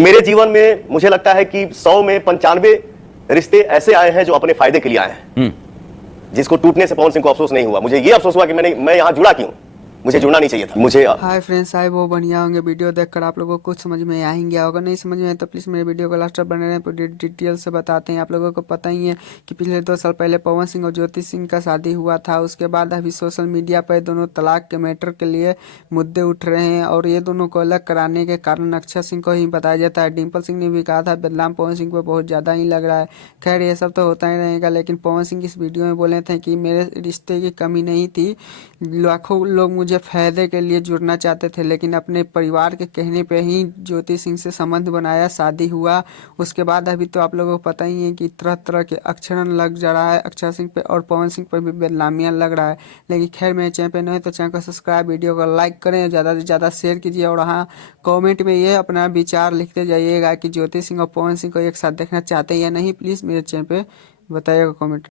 मेरे जीवन में मुझे लगता है कि 100 में 95 रिश्ते ऐसे आए हैं जो अपने फायदे के लिए आए हैं, जिसको टूटने से पवन सिंह को अफसोस नहीं हुआ। मुझे ये अफसोस हुआ कि मैं यहां जुड़ा क्यों, मुझे जुड़ना नहीं चाहिए था। मुझे हाय फ्रेंड्स, आए वो बढ़िया होंगे। वीडियो देखकर आप लोगों को कुछ समझ में आ ही गया होगा। नहीं समझ में आए तो प्लीज़ मेरे वीडियो को लास्ट तक बने रहें, पूरी डिटेल से बताते हैं। आप लोगों को पता ही है कि पिछले 2 साल पहले पवन सिंह और ज्योति सिंह का शादी हुआ था। उसके बाद अभी सोशल मीडिया पर दोनों तलाक के मैटर के लिए मुद्दे उठ रहे हैं और ये दोनों को अलग कराने के कारण अक्षय सिंह को ही बताया जाता है। डिम्पल सिंह ने भी कहा था बदनाम पवन सिंह पर बहुत ज़्यादा ही लग रहा है। खैर ये सब तो होता ही रहेगा, लेकिन पवन सिंह इस वीडियो में बोले थे कि मेरे रिश्ते की कमी नहीं थी, लाखों लोग मुझे फायदे के लिए जुड़ना चाहते थे, लेकिन अपने परिवार के कहने पे ही ज्योति सिंह से संबंध बनाया, शादी हुआ। उसके बाद अभी तो आप लोगों को पता ही है कि तरह तरह के अक्षरण लग जा रहा है अक्षय सिंह पे, और पवन सिंह पर भी बदनामियां लग रहा है। लेकिन खैर मेरे चैनल पे नहीं तो चैनल को सब्सक्राइब, वीडियो को लाइक करें, ज़्यादा से ज़्यादा शेयर कीजिए। और हाँ, कॉमेंट में ये अपना विचार लिखते जाइएगा कि ज्योति सिंह और पवन सिंह को एक साथ देखना चाहते हैं या नहीं। प्लीज़ मेरे चैनल पे बताइएगा कॉमेंट।